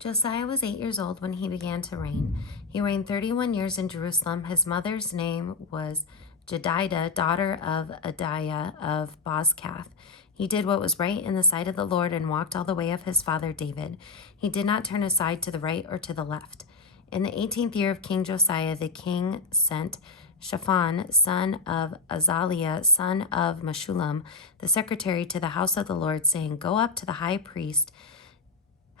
Josiah was 8 years old when he began to reign. He reigned 31 years in Jerusalem. His mother's name was Jedidah, daughter of Adiah of Bozkath. He did what was right in the sight of the Lord and walked all the way of his father David. He did not turn aside to the right or to the left. In the 18th year of King Josiah, the king sent Shaphan, son of Azaliah, son of Meshullam, the secretary, to the house of the Lord, saying, "Go up to the high priest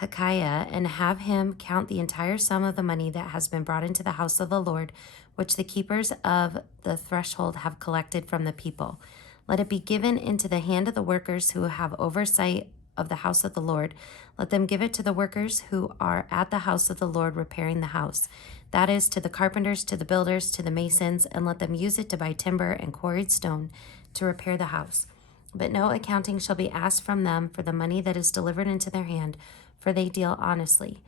Hilkiah, and have him count the entire sum of the money that has been brought into the house of the Lord, which the keepers of the threshold have collected from the people. Let it be given into the hand of the workers who have oversight of the house of the Lord. Let them give it to the workers who are at the house of the Lord repairing the house, that is, to the carpenters, to the builders, to the masons, and let them use it to buy timber and quarried stone to repair the house. But no accounting shall be asked from them for the money that is delivered into their hand, for they deal honestly."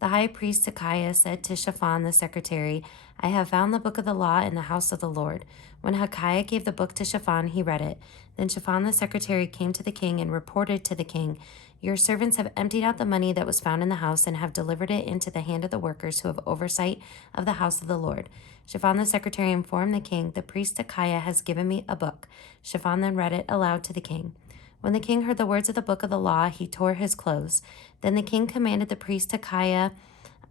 The high priest Hilkiah said to Shaphan the secretary, "I have found the book of the law in the house of the Lord." When Hilkiah gave the book to Shaphan, he read it. Then Shaphan the secretary came to the king and reported to the king, "Your servants have emptied out the money that was found in the house and have delivered it into the hand of the workers who have oversight of the house of the Lord." Shaphan the secretary informed the king, "The priest Hilkiah has given me a book." Shaphan then read it aloud to the king. When the king heard the words of the book of the law, he tore his clothes. Then the king commanded the priest Hilkiah,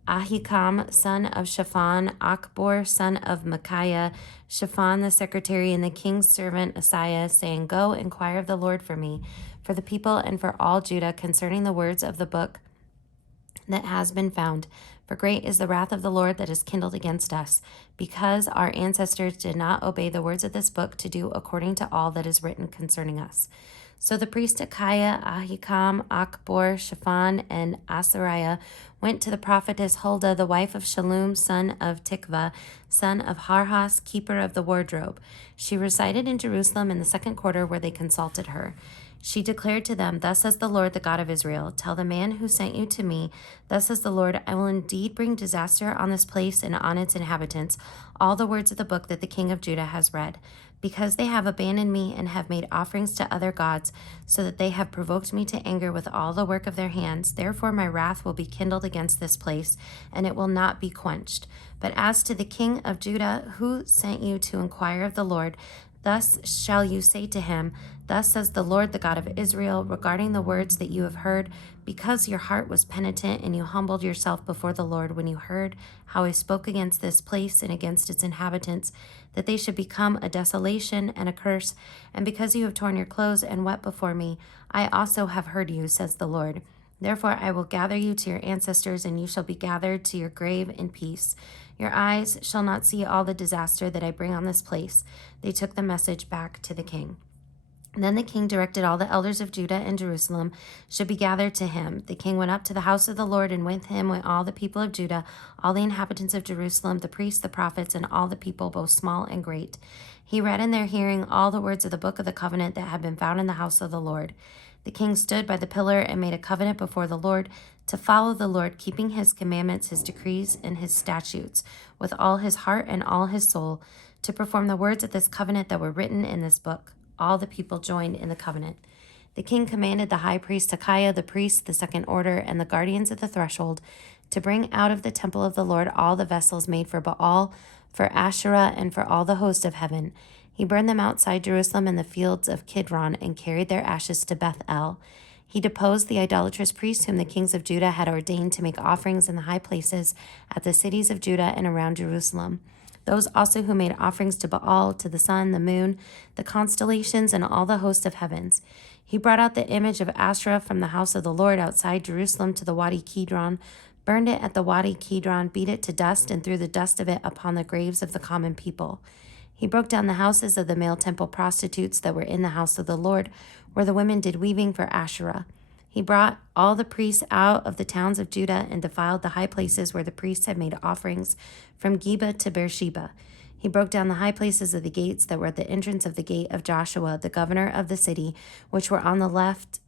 Ahikam, son of Shaphan, Achbor, son of Micaiah, Shaphan the secretary, and the king's servant Asaiah, saying, "Go inquire of the Lord for me, for the people, and for all Judah concerning the words of the book that has been found. For great is the wrath of the Lord that is kindled against us, because our ancestors did not obey the words of this book to do according to all that is written concerning us." So the priest Hilkiah, Ahikam, Achbor, Shaphan, and Asariah went to the prophetess Huldah, the wife of Shallum, son of Tikvah, son of Harhas, keeper of the wardrobe. She resided in Jerusalem in the second quarter, where they consulted her. She declared to them, "Thus says the Lord, the God of Israel, tell the man who sent you to me, thus says the Lord, I will indeed bring disaster on this place and on its inhabitants, all the words of the book that the king of Judah has read. Because they have abandoned me and have made offerings to other gods, so that they have provoked me to anger with all the work of their hands, therefore my wrath will be kindled against this place, and it will not be quenched. But as to the king of Judah, who sent you to inquire of the Lord, thus shall you say to him, Thus says the Lord, the God of Israel, regarding the words that you have heard, because your heart was penitent and you humbled yourself before the Lord when you heard how I spoke against this place and against its inhabitants, that they should become a desolation and a curse, and because you have torn your clothes and wept before me, I also have heard you, says the Lord. Therefore I will gather you to your ancestors, and you shall be gathered to your grave in peace. Your eyes shall not see all the disaster that I bring on this place." They took the message back to the king. Then the king directed all the elders of Judah and Jerusalem should be gathered to him. The king went up to the house of the Lord, and with him went all the people of Judah, all the inhabitants of Jerusalem, the priests, the prophets, and all the people, both small and great. He read in their hearing all the words of the book of the covenant that had been found in the house of the Lord. The king stood by the pillar and made a covenant before the Lord to follow the Lord, keeping his commandments, his decrees, and his statutes with all his heart and all his soul, to perform the words of this covenant that were written in this book. All the people joined in the covenant. The king commanded the high priest Hilkiah, the priests, the second order, and the guardians of the threshold to bring out of the temple of the Lord all the vessels made for Baal, for Asherah, and for all the host of heaven. He burned them outside Jerusalem in the fields of Kidron and carried their ashes to Beth-el. He deposed the idolatrous priests whom the kings of Judah had ordained to make offerings in the high places at the cities of Judah and around Jerusalem. Those also who made offerings to Baal, to the sun, the moon, the constellations, and all the host of heavens. He brought out the image of Asherah from the house of the Lord outside Jerusalem to the Wadi Kidron, burned it at the Wadi Kidron, beat it to dust, and threw the dust of it upon the graves of the common people. He broke down the houses of the male temple prostitutes that were in the house of the Lord, where the women did weaving for Asherah. He brought all the priests out of the towns of Judah and defiled the high places where the priests had made offerings, from Geba to Beersheba. He broke down the high places of the gates that were at the entrance of the gate of Joshua, the governor of the city, which were on the left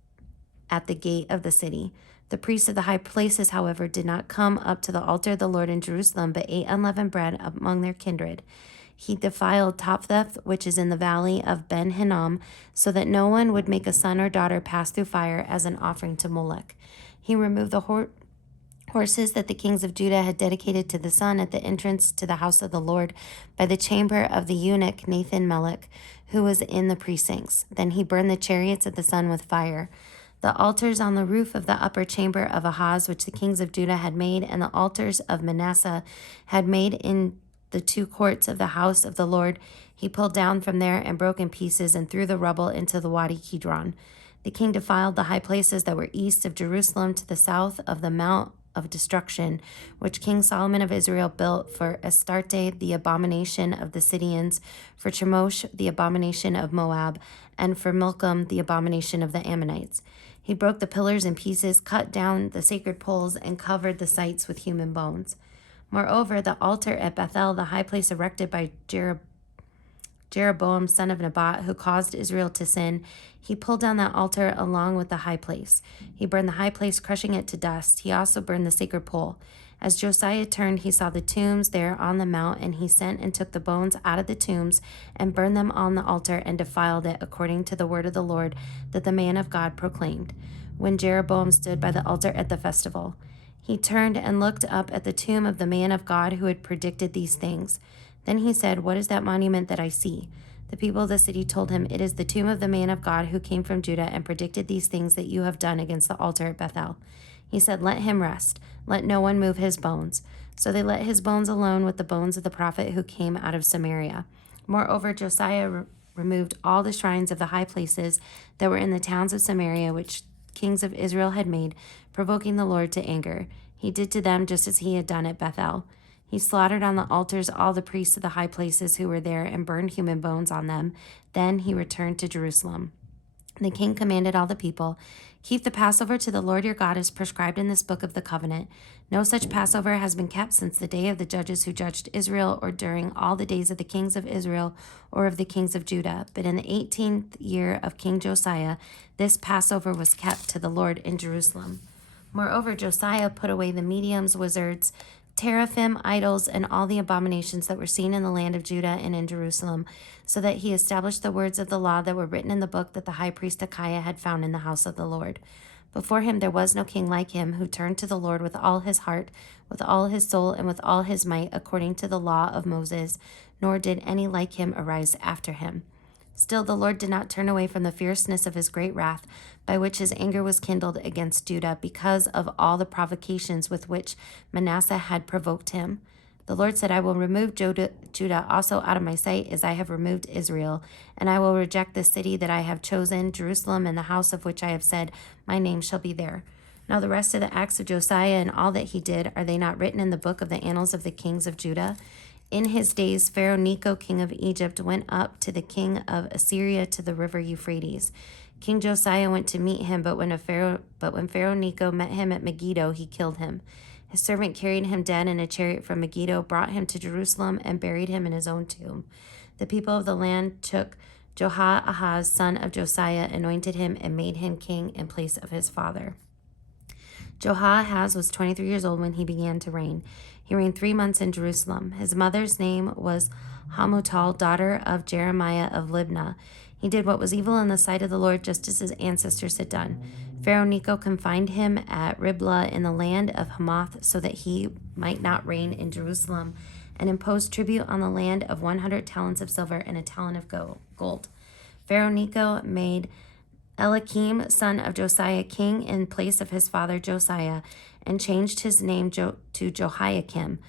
at the gate of the city. The priests of the high places, however, did not come up to the altar of the Lord in Jerusalem, but ate unleavened bread among their kindred. He defiled Topheth, which is in the valley of Ben Hinnom, so that no one would make a son or daughter pass through fire as an offering to Molech. He removed the horses that the kings of Judah had dedicated to the sun at the entrance to the house of the Lord by the chamber of the eunuch Nathan Melech, who was in the precincts. Then he burned the chariots of the sun with fire. The altars on the roof of the upper chamber of Ahaz, which the kings of Judah had made, and the altars of Manasseh had made in the two courts of the house of the Lord, he pulled down from there and broke in pieces and threw the rubble into the Wadi Kidron. The king defiled the high places that were east of Jerusalem to the south of the Mount of Destruction, which King Solomon of Israel built for Astarte, the abomination of the Sidonians, for Chemosh, the abomination of Moab, and for Milcom, the abomination of the Ammonites. He broke the pillars in pieces, cut down the sacred poles, and covered the sites with human bones. Moreover, the altar at Bethel, the high place erected by Jeroboam, son of Nebat, who caused Israel to sin, he pulled down that altar along with the high place. He burned the high place, crushing it to dust. He also burned the sacred pole. As Josiah turned, he saw the tombs there on the mount, and he sent and took the bones out of the tombs and burned them on the altar and defiled it, according to the word of the Lord that the man of God proclaimed, when Jeroboam stood by the altar at the festival. He turned and looked up at the tomb of the man of God who had predicted these things. Then he said, "What is that monument that I see?" The people of the city told him, "It is the tomb of the man of God who came from Judah and predicted these things that you have done against the altar at Bethel." He said, "Let him rest. Let no one move his bones." So they let his bones alone with the bones of the prophet who came out of Samaria. Moreover, Josiah removed all the shrines of the high places that were in the towns of Samaria, which kings of Israel had made, provoking the Lord to anger. He did to them just as he had done at Bethel. He slaughtered on the altars all the priests of the high places who were there and burned human bones on them. Then he returned to Jerusalem. The king commanded all the people, "Keep the Passover to the Lord your God as prescribed in this book of the covenant. No such Passover has been kept since the day of the judges who judged Israel, or during all the days of the kings of Israel or of the kings of Judah. But in the 18th year of King Josiah, this Passover was kept to the Lord in Jerusalem." Moreover, Josiah put away the mediums, wizards, teraphim, idols, and all the abominations that were seen in the land of Judah and in Jerusalem, so that he established the words of the law that were written in the book that the high priest Achiah had found in the house of the Lord. Before him there was no king like him, who turned to the Lord with all his heart, with all his soul, and with all his might, according to the law of Moses, nor did any like him arise after him. Still the Lord did not turn away from the fierceness of his great wrath, by which his anger was kindled against Judah, because of all the provocations with which Manasseh had provoked him. The Lord said, "I will remove Judah also out of my sight, as I have removed Israel, and I will reject the city that I have chosen, Jerusalem, and the house of which I have said, my name shall be there." Now the rest of the acts of Josiah and all that he did, are they not written in the book of the annals of the kings of Judah? In his days, Pharaoh Necho, king of Egypt, went up to the king of Assyria to the river Euphrates. King Josiah went to meet him, but when Pharaoh Necho met him at Megiddo, he killed him. His servant carried him dead in a chariot from Megiddo, brought him to Jerusalem, and buried him in his own tomb. The people of the land took Jehoahaz, son of Josiah, anointed him, and made him king in place of his father. Jehoahaz was 23 years old when he began to reign. He reigned 3 months in Jerusalem. His mother's name was Hamutal, daughter of Jeremiah of Libnah. He did what was evil in the sight of the Lord, just as his ancestors had done. Pharaoh Necho confined him at Riblah in the land of Hamath, so that he might not reign in Jerusalem, and imposed tribute on the land of 100 talents of silver and a talent of gold. Pharaoh Necho made Eliakim, son of Josiah, king in place of his father Josiah, and changed his name to Jehoiakim.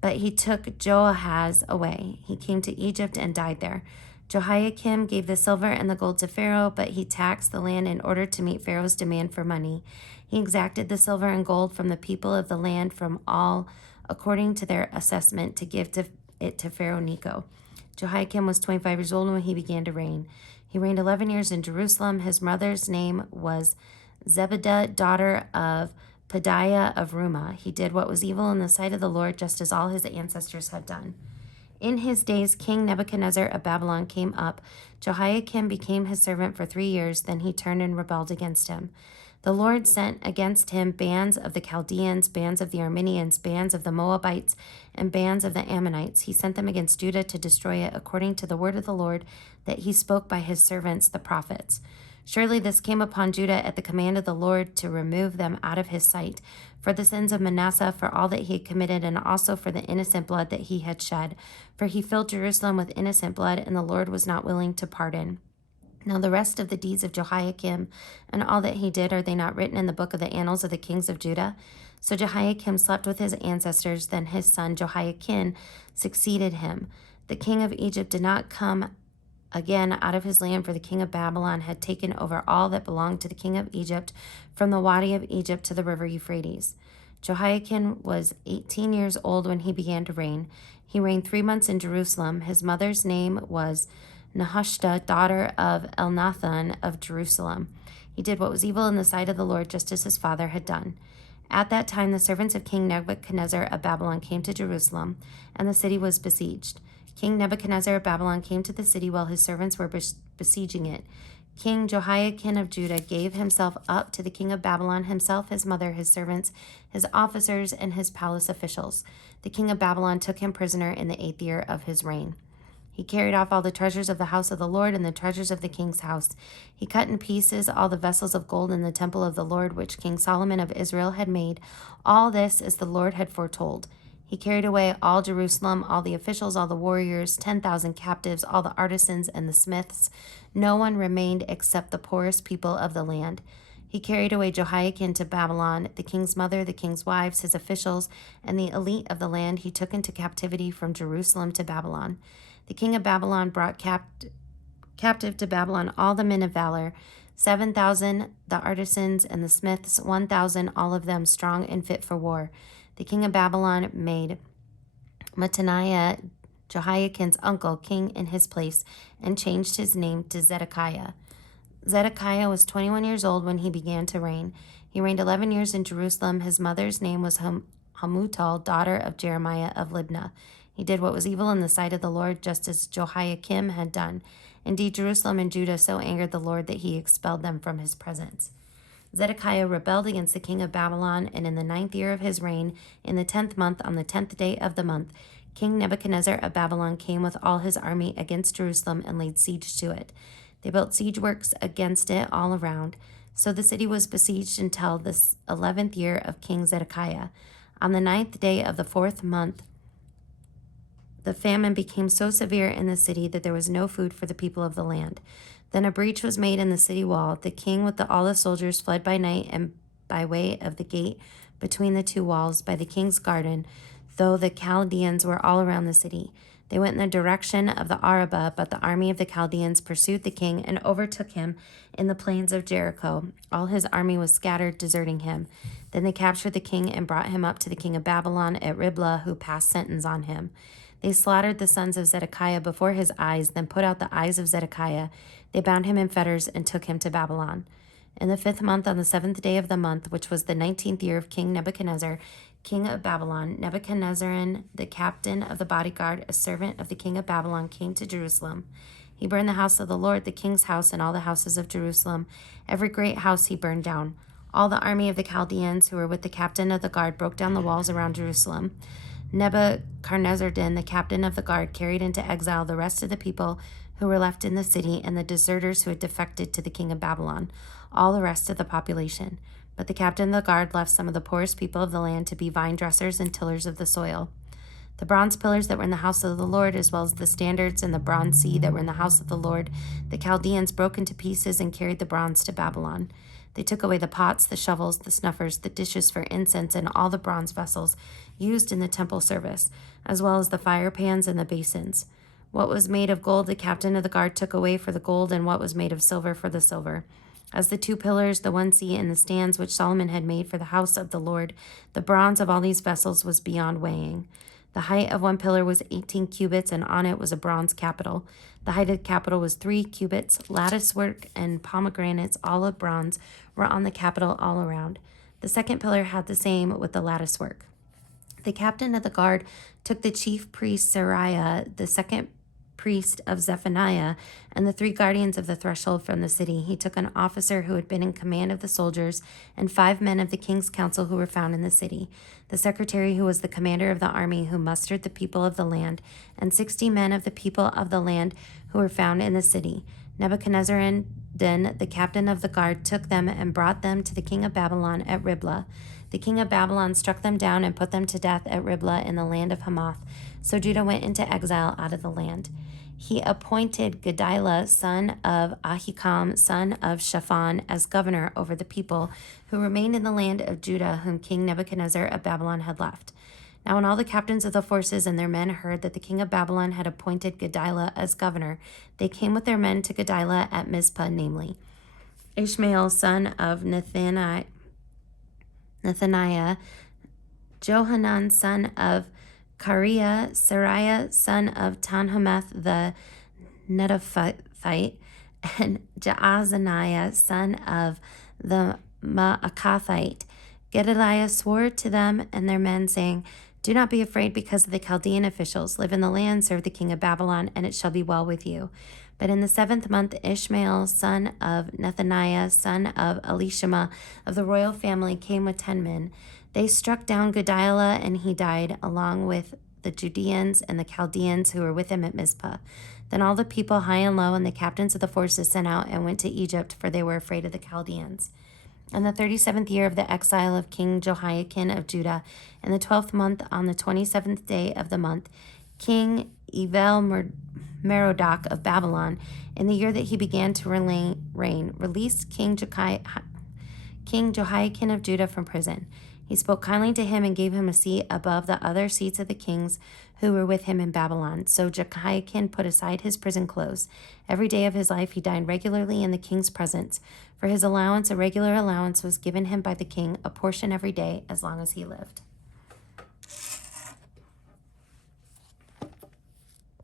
But he took Joahaz away. He came to Egypt and died there. Jehoiakim gave the silver and the gold to Pharaoh, but he taxed the land in order to meet Pharaoh's demand for money. He exacted the silver and gold from the people of the land, from all according to their assessment, to give it to Pharaoh Necho. Jehoiakim was 25 years old when he began to reign. He reigned 11 years in Jerusalem. His mother's name was Zebedah, daughter of Pedaiah of Rumah. He did what was evil in the sight of the Lord, just as all his ancestors had done. In his days, King Nebuchadnezzar of Babylon came up. Jehoiakim became his servant for 3 years. Then he turned and rebelled against him. The Lord sent against him bands of the Chaldeans, bands of the Arameans, bands of the Moabites, and bands of the Ammonites. He sent them against Judah to destroy it, according to the word of the Lord that he spoke by his servants, the prophets. Surely this came upon Judah at the command of the Lord to remove them out of his sight, for the sins of Manasseh, for all that he had committed, and also for the innocent blood that he had shed. For he filled Jerusalem with innocent blood, and the Lord was not willing to pardon. Now the rest of the deeds of Jehoiakim and all that he did, are they not written in the book of the annals of the kings of Judah? So Jehoiakim slept with his ancestors, then his son Jehoiakim succeeded him. The king of Egypt did not come again out of his land, for the king of Babylon had taken over all that belonged to the king of Egypt, from the Wadi of Egypt to the river Euphrates. Jehoiakim was 18 years old when he began to reign. He reigned 3 months in Jerusalem. His mother's name was Nehushta, daughter of Elnathan of Jerusalem. He did what was evil in the sight of the Lord, just as his father had done. At that time the servants of King Nebuchadnezzar of Babylon came to Jerusalem, and the city was besieged. King Nebuchadnezzar of Babylon came to the city while his servants were besieging it. King Jehoiakim of Judah gave himself up to the king of Babylon, himself, his mother, his servants, his officers, and his palace officials. The king of Babylon took him prisoner in the 8th year of his reign. He carried off all the treasures of the house of the Lord and the treasures of the king's house. He cut in pieces all the vessels of gold in the temple of the Lord, which King Solomon of Israel had made. All this as the Lord had foretold. He carried away all Jerusalem, all the officials, all the warriors, 10,000 captives, all the artisans and the smiths. No one remained except the poorest people of the land. He carried away Jehoiakim to Babylon, the king's mother, the king's wives, his officials, and the elite of the land he took into captivity from Jerusalem to Babylon. The king of Babylon brought captive to Babylon all the men of valor, 7,000 the artisans and the smiths, 1,000 all of them strong and fit for war. The king of Babylon made Mattaniah, Jehoiakim's uncle, king in his place, and changed his name to Zedekiah. Zedekiah was 21 years old when he began to reign. He reigned 11 years in Jerusalem. His mother's name was Hamutal, daughter of Jeremiah of Libnah. He did what was evil in the sight of the Lord, just as Jehoiakim had done. Indeed, Jerusalem and Judah so angered the Lord that he expelled them from his presence. Zedekiah rebelled against the king of Babylon, and in the 9th year of his reign, in the 10th month, on the 10th day of the month, King Nebuchadnezzar of Babylon came with all his army against Jerusalem and laid siege to it. They built siege works against it all around. So the city was besieged until the 11th year of King Zedekiah. On the 9th day of the 4th month, the famine became so severe in the city that there was no food for the people of the land. Then a breach was made in the city wall. The king with all the soldiers fled by night and by way of the gate between the two walls by the king's garden, though the Chaldeans were all around the city. They went in the direction of the Arabah, but the army of the Chaldeans pursued the king and overtook him in the plains of Jericho. All his army was scattered, deserting him. Then they captured the king and brought him up to the king of Babylon at Riblah, who passed sentence on him. They slaughtered the sons of Zedekiah before his eyes, then put out the eyes of Zedekiah. They bound him in fetters and took him to Babylon. In the 5th month, on the 7th day of the month, which was the 19th year of King Nebuchadnezzar, king of Babylon, Nebuchadnezzar, the captain of the bodyguard, a servant of the king of Babylon, came to Jerusalem. He burned the house of the Lord, the king's house, and all the houses of Jerusalem. Every great house he burned down. All the army of the Chaldeans who were with the captain of the guard broke down the walls around Jerusalem. Nebuchadnezzar, the captain of the guard, carried into exile the rest of the people who were left in the city and the deserters who had defected to the king of Babylon, all the rest of the population. But the captain of the guard left some of the poorest people of the land to be vine dressers and tillers of the soil. The bronze pillars that were in the house of the Lord, as well as the standards and the bronze sea that were in the house of the Lord, the Chaldeans broke into pieces and carried the bronze to Babylon. They took away the pots, the shovels, the snuffers, the dishes for incense, and all the bronze vessels used in the temple service, as well as the fire pans and the basins. What was made of gold the captain of the guard took away for the gold, and what was made of silver for the silver. As the 2 pillars, the 1 sea, and the stands which Solomon had made for the house of the Lord, the bronze of all these vessels was beyond weighing. The height of 1 pillar was 18 cubits, and on it was a bronze capital. The height of the capital was 3 cubits. Lattice work and pomegranates, all of bronze, were on the capital all around. The 2nd pillar had the same with the lattice work. The captain of the guard took the chief priest Sariah, the 2nd priest of Zephaniah, and the 3 guardians of the threshold from the city. He took an officer who had been in command of the soldiers and 5 men of the king's council who were found in the city, the secretary who was the commander of the army who mustered the people of the land, and 60 men of the people of the land who were found in the city. Nebuchadnezzar the captain of the guard, took them and brought them to the king of Babylon at Riblah. The king of Babylon struck them down and put them to death at Riblah in the land of Hamath. So Judah went into exile out of the land. He appointed Gedaliah, son of Ahikam, son of Shaphan, as governor over the people who remained in the land of Judah, whom King Nebuchadnezzar of Babylon had left. Now when all the captains of the forces and their men heard that the king of Babylon had appointed Gedaliah as governor, they came with their men to Gedaliah at Mizpah, namely Ishmael, son of Nethaniah, Johanan, son of Kareah, Sariah, son of Tanhumeth the Netophathite, and Jaazaniah, son of the Maakathite. Gedaliah swore to them and their men, saying, "Do not be afraid because of the Chaldean officials. Live in the land, serve the king of Babylon, and it shall be well with you." But in the 7th month, Ishmael, son of Nethaniah, son of Elishama, of the royal family, came with 10 men. They struck down Gedaliah, and he died, along with the Judeans and the Chaldeans who were with him at Mizpah. Then all the people, high and low, and the captains of the forces sent out and went to Egypt, for they were afraid of the Chaldeans. In the 37th year of the exile of King Jehoiakim of Judah, in the 12th month, on the 27th day of the month, King Evil-Merodach of Babylon, in the year that he began to reign, released King Jehoiakim of Judah from prison. He spoke kindly to him and gave him a seat above the other seats of the kings who were with him in Babylon. So Jehoiakim put aside his prison clothes. Every day of his life he dined regularly in the king's presence. For his allowance, a regular allowance was given him by the king, a portion every day, as long as he lived.